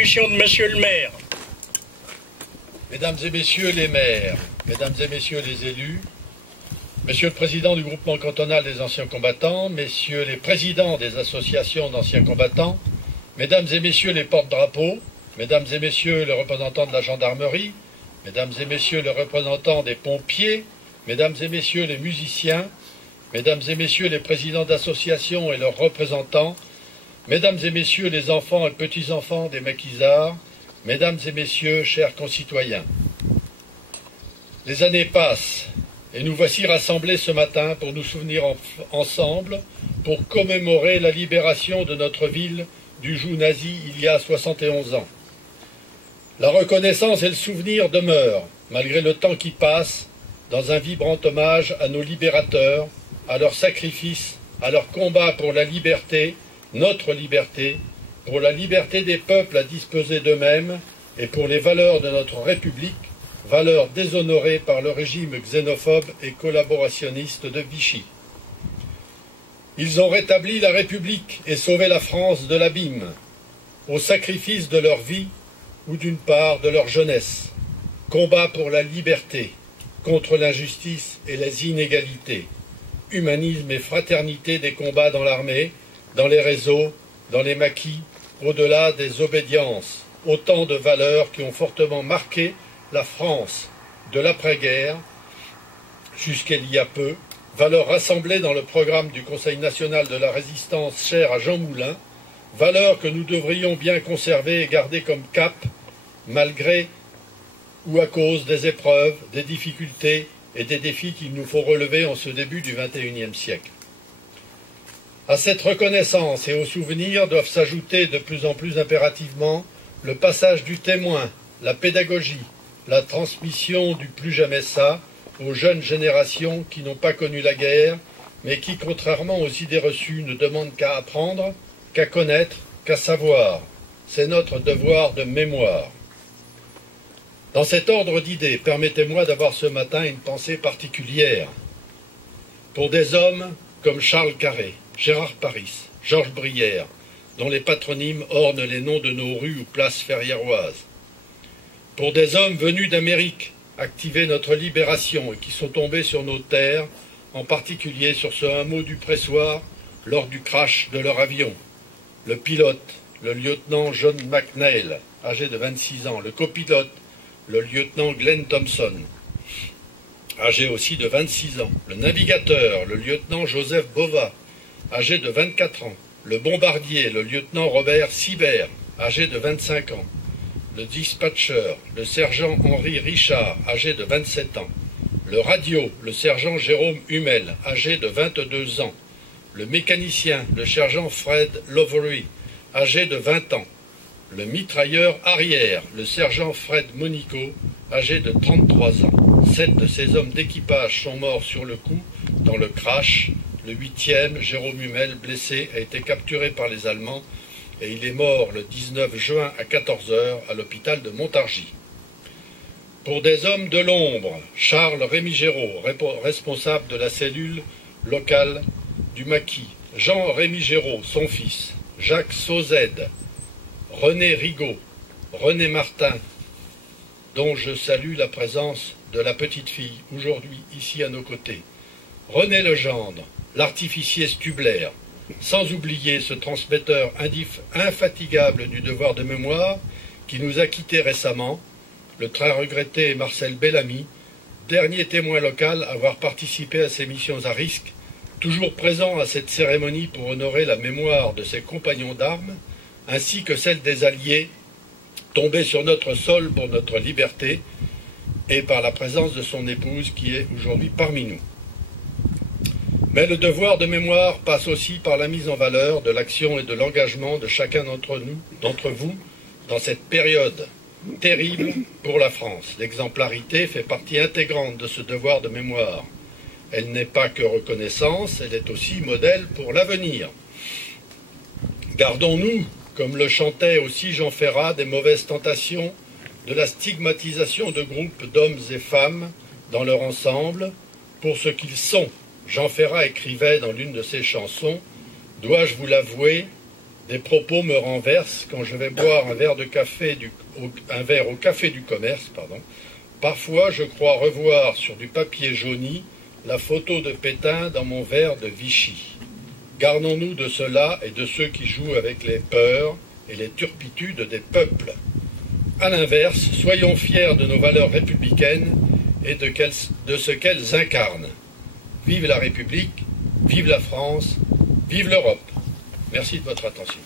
allocution de Monsieur le maire. Mesdames et messieurs les maires, mesdames et messieurs les élus, monsieur le président du groupement cantonal des anciens combattants, messieurs les présidents des associations d'anciens combattants, mesdames et messieurs les porte-drapeaux, mesdames et messieurs les représentants de la gendarmerie, mesdames et messieurs les représentants des pompiers, mesdames et messieurs les musiciens, mesdames et messieurs les présidents d'associations et leurs représentants, mesdames et messieurs les enfants et petits-enfants des maquisards, mesdames et messieurs, chers concitoyens. Les années passent et nous voici rassemblés ce matin pour nous souvenir ensemble, pour commémorer la libération de notre ville du joug nazi il y a 71 ans. La reconnaissance et le souvenir demeurent, malgré le temps qui passe, dans un vibrant hommage à nos libérateurs, à leur sacrifice, à leur combat pour la liberté, notre liberté, pour la liberté des peuples à disposer d'eux-mêmes et pour les valeurs de notre République, valeurs déshonorées par le régime xénophobe et collaborationniste de Vichy. Ils ont rétabli la République et sauvé la France de l'abîme, au sacrifice de leur vie ou d'une part de leur jeunesse. Combat pour la liberté, contre l'injustice et les inégalités. Humanisme et fraternité des combats dans l'armée, dans les réseaux, dans les maquis, au-delà des obédiences, autant de valeurs qui ont fortement marqué la France de l'après-guerre jusqu'à il y a peu, valeurs rassemblées dans le programme du Conseil national de la résistance cher à Jean Moulin, valeurs que nous devrions bien conserver et garder comme cap, malgré ou à cause des épreuves, des difficultés et des défis qu'il nous faut relever en ce début du XXIe siècle. À cette reconnaissance et au souvenir doivent s'ajouter de plus en plus impérativement le passage du témoin, la pédagogie, la transmission du plus jamais ça aux jeunes générations qui n'ont pas connu la guerre, mais qui, contrairement aux idées reçues, ne demandent qu'à apprendre, qu'à connaître, qu'à savoir. C'est notre devoir de mémoire. Dans cet ordre d'idées, permettez-moi d'avoir ce matin une pensée particulière pour des hommes comme Charles Carré, Gérard Paris, Georges Brière, dont les patronymes ornent les noms de nos rues ou places ferriéroises. Pour des hommes venus d'Amérique, activer notre libération et qui sont tombés sur nos terres, en particulier sur ce hameau du Pressoir, lors du crash de leur avion. Le pilote, le lieutenant John McNeil, âgé de 26 ans, le copilote, le lieutenant Glenn Thompson, âgé aussi de 26 ans, le navigateur, le lieutenant Joseph Bova, âgé de 24 ans, le bombardier, le lieutenant Robert Sibert, âgé de 25 ans, le dispatcher, le sergent Henri Richard, âgé de 27 ans, le radio, le sergent Jérôme Hummel, âgé de 22 ans, le mécanicien, le sergent Fred Lovery, âgé de 20 ans, le mitrailleur arrière, le sergent Fred Monico, âgé de 33 ans. 7 de ces hommes d'équipage sont morts sur le coup dans le crash. Le 8e, Jérôme Hummel, blessé, a été capturé par les Allemands et il est mort le 19 juin à 14 h à l'hôpital de Montargis. Pour des hommes de l'ombre, Charles Rémy-Géraud, responsable de la cellule locale du Maquis, Jean Rémy-Géraud, son fils, Jacques Sauzède, René Rigaud, René Martin, dont je salue la présence de la petite fille, aujourd'hui ici à nos côtés, René Legendre, l'artificier Stubler, sans oublier ce transmetteur infatigable du devoir de mémoire qui nous a quittés récemment, le très regretté Marcel Bellamy, dernier témoin local à avoir participé à ces missions à risque, toujours présent à cette cérémonie pour honorer la mémoire de ses compagnons d'armes, ainsi que celle des Alliés tombés sur notre sol pour notre liberté, et par la présence de son épouse qui est aujourd'hui parmi nous. Mais le devoir de mémoire passe aussi par la mise en valeur de l'action et de l'engagement de chacun d'entre vous, dans cette période terrible pour la France. L'exemplarité fait partie intégrante de ce devoir de mémoire. Elle n'est pas que reconnaissance, elle est aussi modèle pour l'avenir. Gardons-nous, comme le chantait aussi Jean Ferrat, des mauvaises tentations, de la stigmatisation de groupes d'hommes et femmes dans leur ensemble, pour ce qu'ils sont. Jean Ferrat écrivait dans l'une de ses chansons « Dois-je vous l'avouer, Des propos me renversent quand je vais boire un verre au café du commerce. Parfois, je crois revoir sur du papier jauni la photo de Pétain dans mon verre de Vichy. Gardons-nous de cela et de ceux qui jouent avec les peurs et les turpitudes des peuples. À l'inverse, soyons fiers de nos valeurs républicaines et de ce qu'elles incarnent. Vive la République, vive la France, vive l'Europe. Merci de votre attention.